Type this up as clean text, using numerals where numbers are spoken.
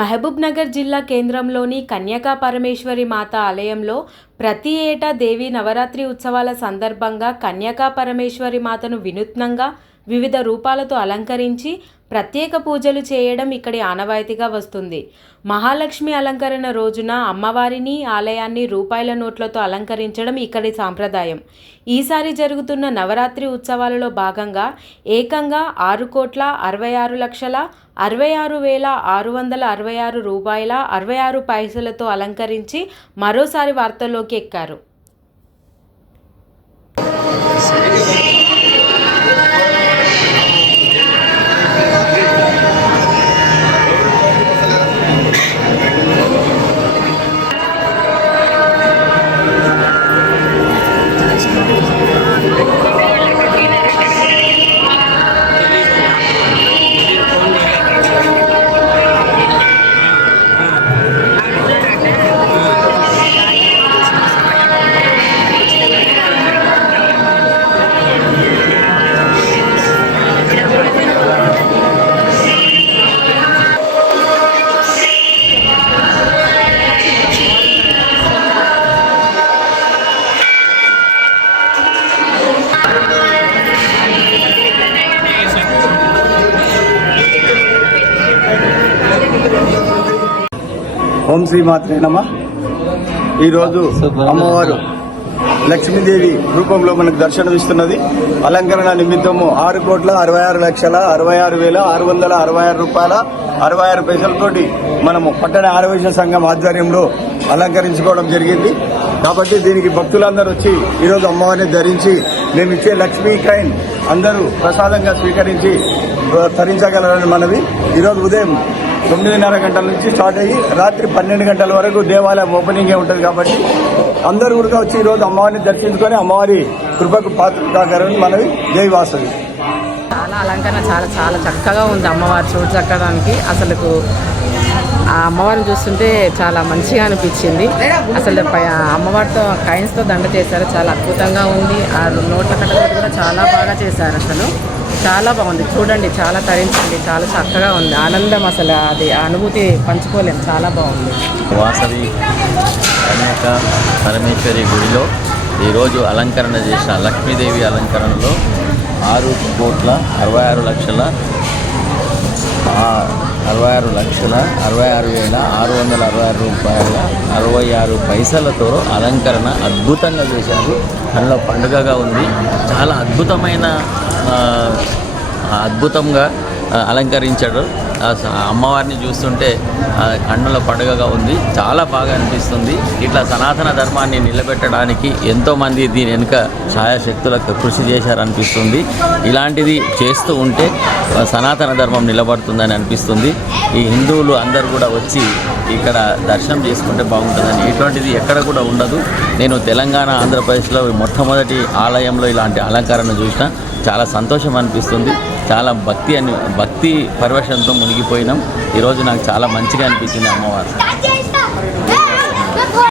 మహబూబ్ నగర్ జిల్లా కేంద్రంలోని కన్యకా పరమేశ్వరి మాత ఆలయంలో ప్రతి ఏటా దేవి నవరాత్రి ఉత్సవాల సందర్భంగా కన్యకా పరమేశ్వరి మాతను వినూత్నంగా వివిధ రూపాలతో అలంకరించి ప్రత్యేక పూజలు చేయడం ఇక్కడి ఆనవాయితీగా వస్తుంది. మహాలక్ష్మి అలంకరణ రోజున అమ్మవారిని ఆలయాన్ని రూపాయల నోట్లతో అలంకరించడం ఇక్కడి సాంప్రదాయం. ఈసారి జరుగుతున్న నవరాత్రి ఉత్సవాలలో భాగంగా ఏకంగా 6,66,66,666 రూపాయల 66 పైసలతో అలంకరించి మరోసారి వార్తల్లోకి ఎక్కారు. ఓం శ్రీ మాత్రే నమః. ఈరోజు అమ్మవారు లక్ష్మీదేవి రూపంలో మనకు దర్శనమిస్తున్నది. అలంకరణ నిమిత్తము 6,66,66,666 రూపాయల 66 పైసలతోటి మనము పట్టణ ఆరవేశ సంఘం ఆధ్వర్యంలో అలంకరించుకోవడం జరిగింది. కాబట్టి దీనికి భక్తులందరూ వచ్చి ఈరోజు అమ్మవారిని ధరించి మేమిచ్చే లక్ష్మీ కాయిన్ అందరూ ప్రసాదంగా స్వీకరించి తరించగలరని మనవి. ఈరోజు ఉదయం 9:30 గంటల నుంచి స్టార్ట్ అయ్యి రాత్రి 12 గంటల వరకు దేవాలయం ఓపెనింగే ఉంటుంది. కాబట్టి అందరూ కూడా వచ్చి ఈరోజు అమ్మవారిని దర్శించుకొని అమ్మవారి కృపకు పాత్ర కాగలని మనవి. జై వాసవి. చాలా అలంకరణ చాలా చక్కగా ఉంది. అమ్మవారి చోటు చక్కడానికి అసలు ఆ అమ్మవారిని చూస్తుంటే చాలా మంచిగా అనిపించింది. అసలు అమ్మవారితో కాయిన్స్తో దండ చేశారు, చాలా అద్భుతంగా ఉంది. ఆ నోట్ల కట్టలు కూడా చాలా బాగా చేశారు. అసలు చాలా బాగుంది, చూడండి, చాలా తరించండి, చాలా చక్కగా ఉంది. ఆనందం అసలు అది అనుభూతి పంచుకోలేము, చాలా బాగుంది. వాసవి కన్యక పరమేశ్వరి గుడిలో ఈరోజు అలంకరణ చేసిన లక్ష్మీదేవి అలంకరణలో 6,66,66,66,666 రూపాయల 66 పైసలతో అలంకరణ అద్భుతంగా చేశారు. అందులో పండుగగా ఉంది. చాలా అద్భుతంగా అలంకరించాడు. అమ్మవారిని చూస్తుంటే కన్నుల పండుగగా ఉంది. చాలా బాగా అనిపిస్తుంది. ఇట్లా సనాతన ధర్మాన్ని నిలబెట్టడానికి ఎంతోమంది దీని వెనుక ఛాయాశక్తులకు కృషి చేశారనిపిస్తుంది. ఇలాంటిది చేస్తూ ఉంటే సనాతన ధర్మం నిలబడుతుందని అనిపిస్తుంది. ఈ హిందువులు అందరూ కూడా వచ్చి ఇక్కడ దర్శనం చేసుకుంటే బాగుంటుందని. ఇటువంటిది ఎక్కడ కూడా ఉండదు. నేను తెలంగాణ ఆంధ్రప్రదేశ్లో మొట్టమొదటి ఆలయంలో ఇలాంటి అలంకరణ చూసిన. చాలా సంతోషం అనిపిస్తుంది. చాలా భక్తి పరవశంతో మునిగిపోయినాం. ఈరోజు నాకు చాలా మంచిగా అనిపించింది అమ్మవారు.